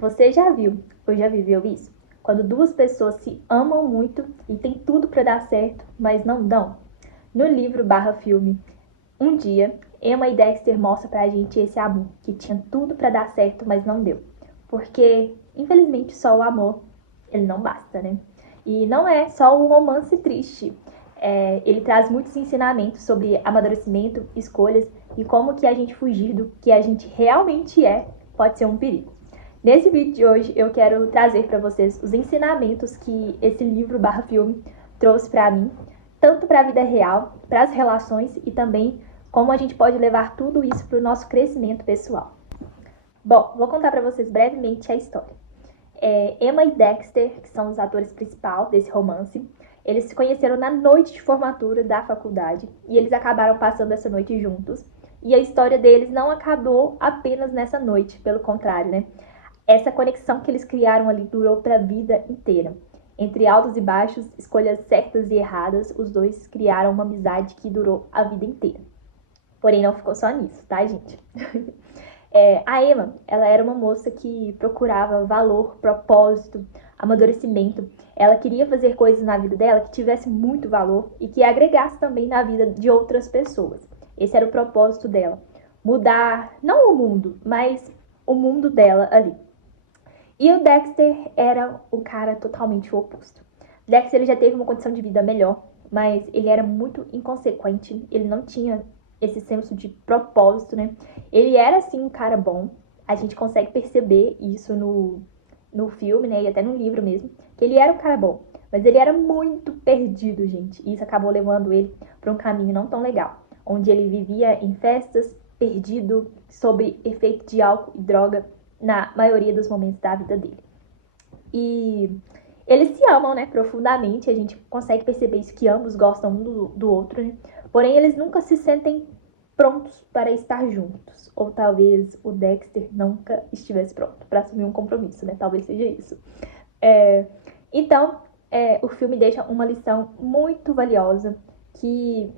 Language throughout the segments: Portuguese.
Você já viu ou já viveu isso? Quando duas pessoas se amam muito e tem tudo para dar certo, mas não dão? No livro barra filme, Um Dia, Emma e Dexter mostram pra gente esse amor, que tinha tudo para dar certo, mas não deu. Porque, infelizmente, só o amor, ele não basta, né? E não é só um romance triste. Ele traz muitos ensinamentos sobre amadurecimento, escolhas e como que a gente fugir do que a gente realmente pode ser um perigo. Nesse vídeo de hoje eu quero trazer para vocês os ensinamentos que esse livro barra filme trouxe para mim, tanto para a vida real, para as relações e também como a gente pode levar tudo isso para o nosso crescimento pessoal. Bom, vou contar para vocês brevemente a história. Emma e Dexter, que são os atores principais desse romance, eles se conheceram na noite de formatura da faculdade e eles acabaram passando essa noite juntos. E a história deles não acabou apenas nessa noite, pelo contrário, né? Essa conexão que eles criaram ali durou para a vida inteira. Entre altos e baixos, escolhas certas e erradas, os dois criaram uma amizade que durou a vida inteira. Porém, não ficou só nisso, tá, gente? A Emma, ela era uma moça que procurava valor, propósito, amadurecimento. Ela queria fazer coisas na vida dela que tivesse muito valor e que agregasse também na vida de outras pessoas. Esse era o propósito dela. Mudar, não o mundo, mas o mundo dela ali. E o Dexter era um cara totalmente o oposto. Dexter ele já teve uma condição de vida melhor, mas ele era muito inconsequente, ele não tinha esse senso de propósito, né? Ele era, assim, um cara bom, a gente consegue perceber isso no filme, né, e até no livro mesmo, que ele era um cara bom, mas ele era muito perdido, gente, e isso acabou levando ele para um caminho não tão legal, onde ele vivia em festas, perdido, sob efeito de álcool e droga, na maioria dos momentos da vida dele. E eles se amam, né, profundamente, a gente consegue perceber isso, que ambos gostam um do outro, né? Porém, eles nunca se sentem prontos para estar juntos. Ou talvez o Dexter nunca estivesse pronto para assumir um compromisso, né? Talvez seja isso. Então, o filme deixa uma lição muito valiosa, que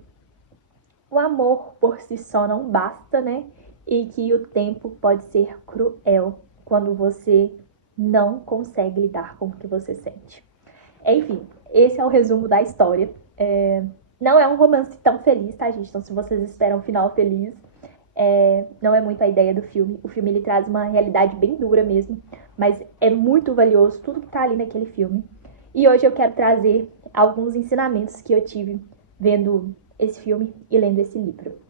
o amor por si só não basta, né? E que o tempo pode ser cruel quando você não consegue lidar com o que você sente. Enfim, esse é o resumo da história. Não é um romance tão feliz, tá, gente? Então, se vocês esperam um final feliz, não é muito a ideia do filme. O filme ele traz uma realidade bem dura mesmo, mas é muito valioso tudo que tá ali naquele filme. E hoje eu quero trazer alguns ensinamentos que eu tive vendo esse filme e lendo esse livro.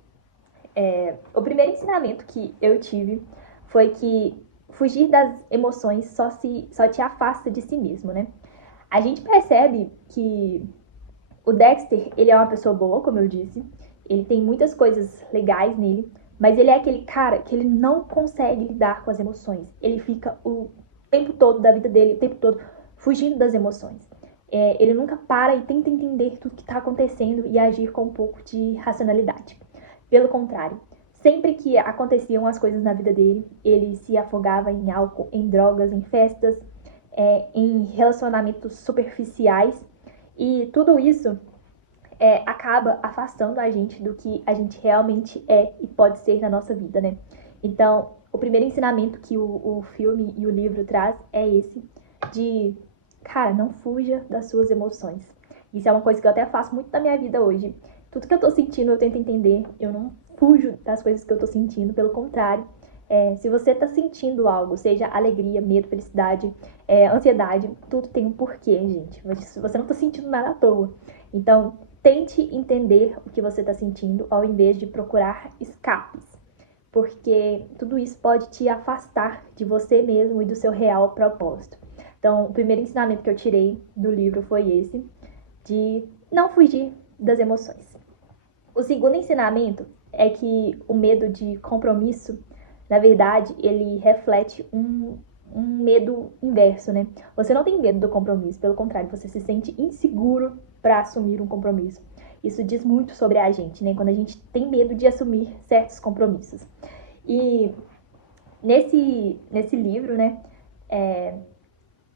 O primeiro ensinamento que eu tive foi que fugir das emoções só te afasta de si mesmo, né? A gente percebe que o Dexter, ele é uma pessoa boa, como eu disse, ele tem muitas coisas legais nele, mas ele é aquele cara que ele não consegue lidar com as emoções. Ele fica o tempo todo da vida dele, o tempo todo fugindo das emoções. Ele nunca para e tenta entender tudo que está acontecendo e agir com um pouco de racionalidade. Pelo contrário, sempre que aconteciam as coisas na vida dele, ele se afogava em álcool, em drogas, em festas, em relacionamentos superficiais, e tudo isso acaba afastando a gente do que a gente realmente é e pode ser na nossa vida, né? Então, o primeiro ensinamento que o filme e o livro traz é esse, de, cara, não fuja das suas emoções. Isso é uma coisa que eu até faço muito na minha vida hoje. Tudo que eu tô sentindo eu tento entender, eu não fujo das coisas que eu tô sentindo, pelo contrário. Se você tá sentindo algo, seja alegria, medo, felicidade, ansiedade, tudo tem um porquê, gente. Você não tá sentindo nada à toa. Então, tente entender o que você tá sentindo ao invés de procurar escapes, porque tudo isso pode te afastar de você mesmo e do seu real propósito. Então, o primeiro ensinamento que eu tirei do livro foi esse, de não fugir das emoções. O segundo ensinamento é que o medo de compromisso, na verdade, ele reflete um medo inverso, né? Você não tem medo do compromisso, pelo contrário, você se sente inseguro para assumir um compromisso. Isso diz muito sobre a gente, né? Quando a gente tem medo de assumir certos compromissos. E nesse livro, né,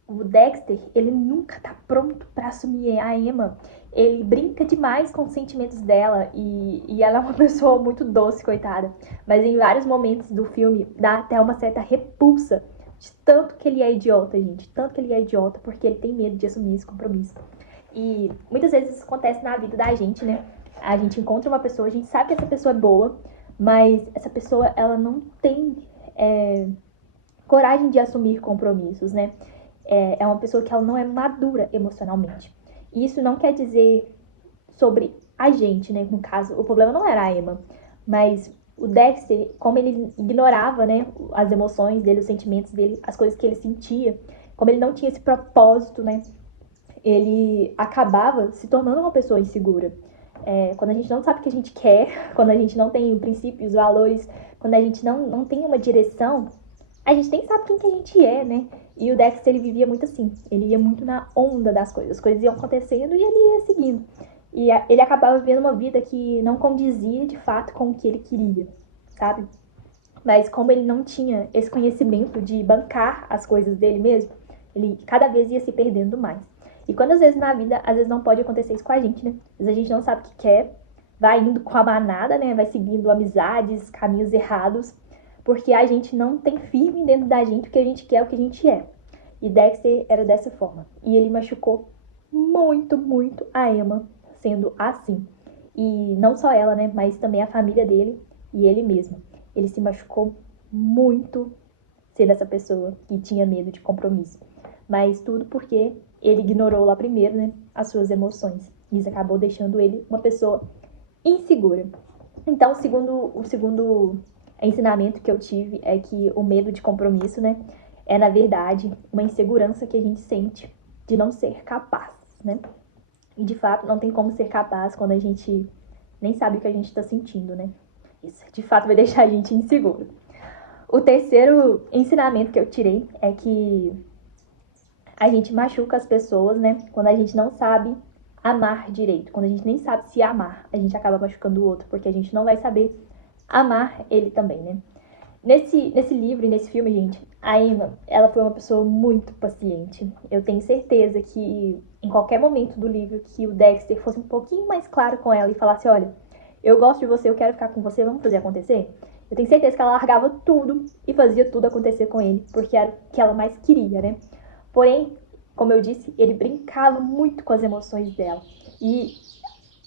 o Dexter, ele nunca tá pronto para assumir a Emma. Ele brinca demais com os sentimentos dela e ela é uma pessoa muito doce, coitada. Mas em vários momentos do filme dá até uma certa repulsa De tanto que ele é idiota, gente. Tanto que ele é idiota, porque ele tem medo de assumir esse compromisso. E muitas vezes isso acontece na vida da gente, né? A gente encontra uma pessoa, a gente sabe que essa pessoa é boa, mas essa pessoa, ela não tem coragem de assumir compromissos, né? É uma pessoa que ela não é madura emocionalmente. E isso não quer dizer sobre a gente, né? No caso, o problema não era a Emma, mas o Dexter, como ele ignorava, né, as emoções dele, os sentimentos dele, as coisas que ele sentia, como ele não tinha esse propósito, né, ele acabava se tornando uma pessoa insegura. Quando a gente não sabe o que a gente quer, quando a gente não tem princípios, valores, quando a gente não tem uma direção, a gente nem sabe quem que a gente é, né? E o Dexter, ele vivia muito assim. Ele ia muito na onda das coisas. As coisas iam acontecendo e ele ia seguindo. E ele acabava vivendo uma vida que não condizia, de fato, com o que ele queria, sabe? Mas como ele não tinha esse conhecimento de bancar as coisas dele mesmo, ele cada vez ia se perdendo mais. E quando às vezes na vida, às vezes não pode acontecer isso com a gente, né? Às vezes a gente não sabe o que quer, vai indo com a manada, né? Vai seguindo amizades, caminhos errados, porque a gente não tem firme dentro da gente o que a gente quer, o que a gente é. E Dexter era dessa forma. E ele machucou muito, muito a Emma sendo assim. E não só ela, né? Mas também a família dele e ele mesmo. Ele se machucou muito sendo essa pessoa que tinha medo de compromisso. Mas tudo porque ele ignorou lá primeiro, né, as suas emoções. Isso acabou deixando ele uma pessoa insegura. Então, o segundo ensinamento que eu tive é que o medo de compromisso, né, é na verdade uma insegurança que a gente sente de não ser capaz, né? E de fato não tem como ser capaz quando a gente nem sabe o que a gente está sentindo, né? Isso de fato vai deixar a gente inseguro. O terceiro ensinamento que eu tirei é que a gente machuca as pessoas, né? Quando a gente não sabe amar direito. Quando a gente nem sabe se amar, a gente acaba machucando o outro, porque a gente não vai saber amar ele também, né? Nesse livro e nesse filme, gente, a Emma, ela foi uma pessoa muito paciente. Eu tenho certeza que em qualquer momento do livro que o Dexter fosse um pouquinho mais claro com ela e falasse, olha, eu gosto de você, eu quero ficar com você, vamos fazer acontecer? Eu tenho certeza que ela largava tudo e fazia tudo acontecer com ele, porque era o que ela mais queria, né? Porém, como eu disse, ele brincava muito com as emoções dela. E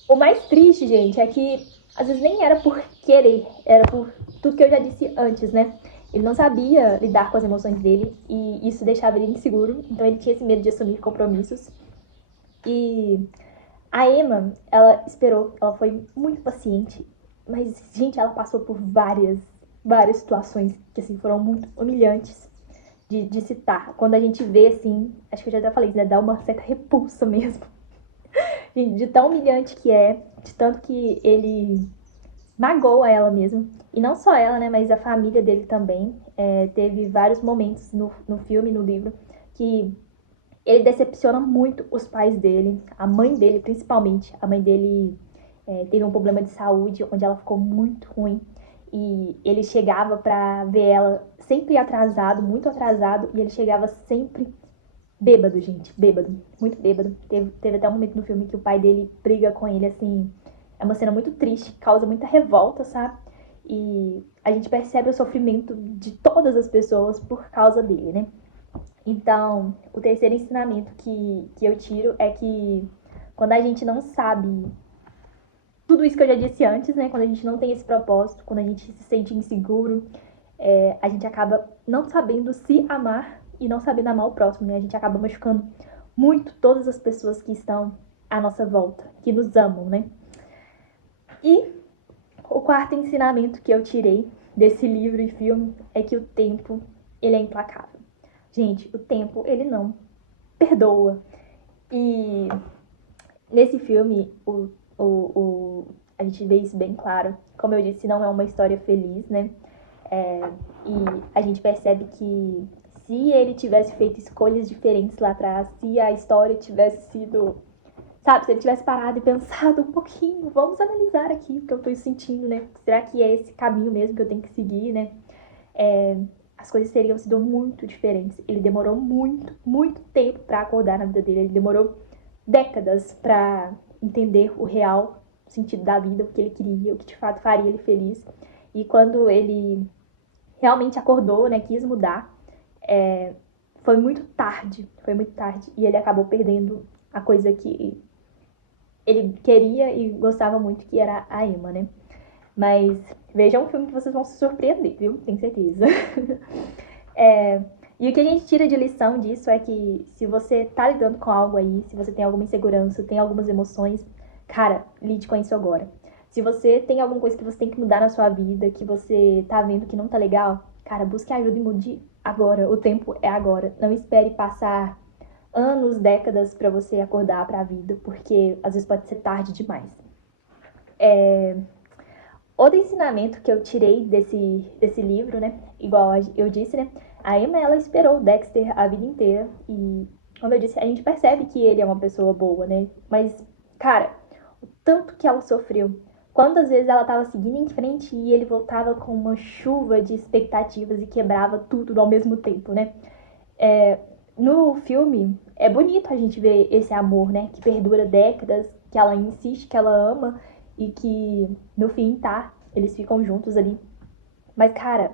o mais triste, gente, é que às vezes nem era por querer, era por tudo que eu já disse antes, né? Ele não sabia lidar com as emoções dele e isso deixava ele inseguro, então ele tinha esse medo de assumir compromissos. E a Emma, ela esperou, ela foi muito paciente, mas, gente, ela passou por várias situações que, assim, foram muito humilhantes de citar. Quando a gente vê, assim, acho que eu já até falei, né, dá uma certa repulsa mesmo. De tão humilhante que é, de tanto que ele magoa ela mesmo. E não só ela, né, mas a família dele também. Teve vários momentos no filme, no livro, que ele decepciona muito os pais dele, a mãe dele principalmente. A mãe dele teve um problema de saúde, onde ela ficou muito ruim. E ele chegava pra ver ela sempre atrasado, muito atrasado, e ele chegava sempre bêbado, gente, bêbado, muito bêbado. Teve até um momento no filme que o pai dele briga com ele, assim, é uma cena muito triste, causa muita revolta, sabe? E a gente percebe o sofrimento de todas as pessoas por causa dele, né? Então, o terceiro ensinamento que eu tiro é que quando a gente não sabe tudo isso que eu já disse antes, né? Quando a gente não tem esse propósito, quando a gente se sente inseguro, a gente acaba não sabendo se amar e não sabendo amar o próximo, né? A gente acaba machucando muito todas as pessoas que estão à nossa volta, que nos amam, né? E o quarto ensinamento que eu tirei desse livro e filme é que o tempo, ele é implacável. Gente, o tempo, ele não perdoa. E nesse filme, a gente vê isso bem claro. Como eu disse, não é uma história feliz, né? E a gente percebe que se ele tivesse feito escolhas diferentes lá atrás, se a história tivesse sido, sabe, se ele tivesse parado e pensado um pouquinho, vamos analisar aqui o que eu tô sentindo, né? Será que é esse caminho mesmo que eu tenho que seguir, né? As coisas teriam sido muito diferentes. Ele demorou muito, muito tempo para acordar na vida dele. Ele demorou décadas para entender o real sentido da vida, o que ele queria, o que de fato faria ele feliz. E quando ele realmente acordou, né, quis mudar, foi muito tarde, e ele acabou perdendo a coisa que ele queria e gostava muito, que era a Emma, né? Mas vejam um filme que vocês vão se surpreender, viu? Tenho certeza. E o que a gente tira de lição disso é que se você tá lidando com algo aí, se você tem alguma insegurança, tem algumas emoções, cara, lide com isso agora. Se você tem alguma coisa que você tem que mudar na sua vida, que você tá vendo que não tá legal, cara, busque ajuda e mude agora. O tempo é agora. Não espere passar anos, décadas pra você acordar pra vida, porque às vezes pode ser tarde demais. Outro ensinamento que eu tirei desse livro, né? Igual eu disse, né? A Emma, ela esperou o Dexter a vida inteira. E, como eu disse, a gente percebe que ele é uma pessoa boa, né? Mas, cara, o tanto que ela sofreu. Quantas vezes ela tava seguindo em frente e ele voltava com uma chuva de expectativas e quebrava tudo ao mesmo tempo, né? No filme, é bonito a gente ver esse amor, né? Que perdura décadas, que ela insiste, que ela ama e que no fim, tá, eles ficam juntos ali. Mas, cara,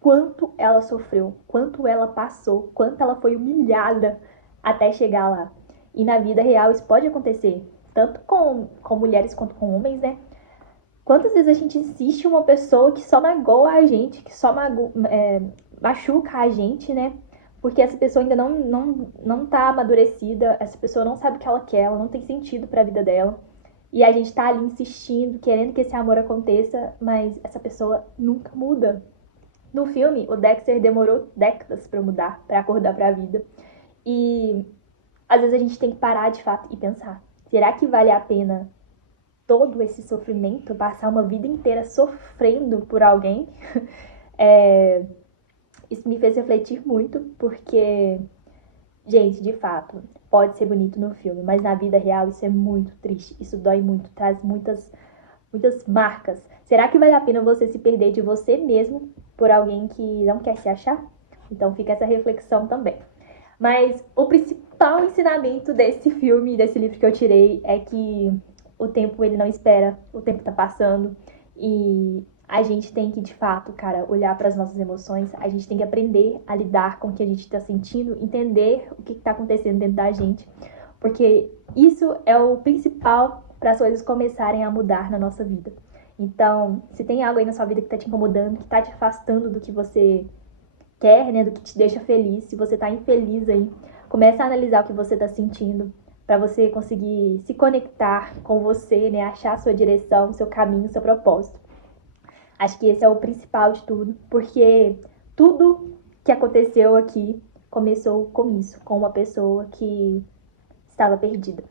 quanto ela sofreu, quanto ela passou, quanto ela foi humilhada até chegar lá. E na vida real isso pode acontecer, tanto com mulheres quanto com homens, né? Quantas vezes a gente insiste em uma pessoa que só magoa a gente, que só machuca a gente, né? Porque essa pessoa ainda não tá amadurecida, essa pessoa não sabe o que ela quer, ela não tem sentido pra vida dela. E a gente tá ali insistindo, querendo que esse amor aconteça, mas essa pessoa nunca muda. No filme, o Dexter demorou décadas pra mudar, pra acordar pra vida. E às vezes a gente tem que parar de fato e pensar: será que vale a pena todo esse sofrimento, passar uma vida inteira sofrendo por alguém? Isso me fez refletir muito, porque, gente, de fato, pode ser bonito no filme, mas na vida real isso é muito triste, isso dói muito, traz muitas marcas. Será que vale a pena você se perder de você mesmo por alguém que não quer se achar? Então fica essa reflexão também. Mas o principal ensinamento desse filme, desse livro que eu tirei, é que o tempo ele não espera, o tempo tá passando e a gente tem que, de fato, cara, olhar para as nossas emoções, a gente tem que aprender a lidar com o que a gente tá sentindo, entender o que tá acontecendo dentro da gente, porque isso é o principal para as coisas começarem a mudar na nossa vida. Então, se tem algo aí na sua vida que tá te incomodando, que tá te afastando do que você quer, né, do que te deixa feliz, se você tá infeliz aí, começa a analisar o que você tá sentindo, para você conseguir se conectar com você, né, achar a sua direção, seu caminho, seu propósito. Acho que esse é o principal de tudo, porque tudo que aconteceu aqui começou com isso, com uma pessoa que estava perdida.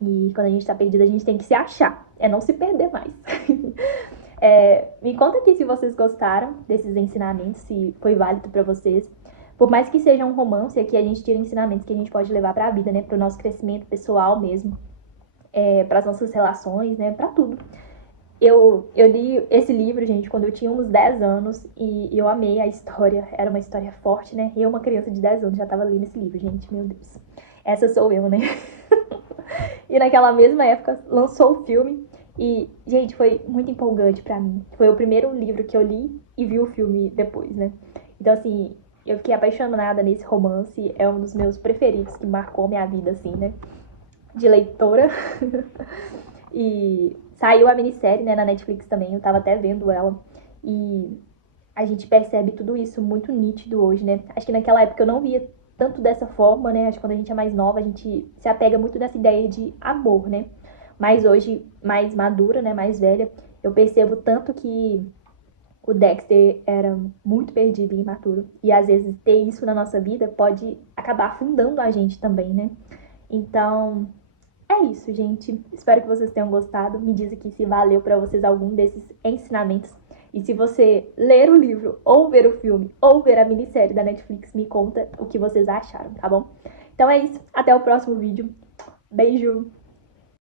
E quando a gente tá perdida, a gente tem que se achar, é não se perder mais. Me conta aqui se vocês gostaram desses ensinamentos, se foi válido para vocês. Por mais que seja um romance, aqui a gente tira ensinamentos que a gente pode levar para a vida, né? Para o nosso crescimento pessoal mesmo, para as nossas relações, né? Para tudo. Eu li esse livro, gente, quando eu tinha uns 10 anos e eu amei a história. Era uma história forte, né? Eu, uma criança de 10 anos, já tava lendo esse livro, gente, meu Deus. Essa sou eu, né? E naquela mesma época lançou o filme e, gente, foi muito empolgante pra mim. Foi o primeiro livro que eu li e vi o filme depois, né? Então, assim, eu fiquei apaixonada nesse romance. É um dos meus preferidos, que marcou minha vida, assim, né? De leitora. E saiu a minissérie, né, na Netflix também. Eu tava até vendo ela. E a gente percebe tudo isso muito nítido hoje, né? Acho que naquela época eu não via tanto dessa forma, né? Acho que quando a gente é mais nova, a gente se apega muito nessa ideia de amor, né? Mas hoje, mais madura, né? Mais velha, eu percebo tanto que o Dexter era muito perdido e imaturo. E às vezes ter isso na nossa vida pode acabar afundando a gente também, né? Então, é isso, gente. Espero que vocês tenham gostado. Me diz aqui se valeu para vocês algum desses ensinamentos. E se você ler o livro, ou ver o filme, ou ver a minissérie da Netflix, me conta o que vocês acharam, tá bom? Então é isso. Até o próximo vídeo. Beijo!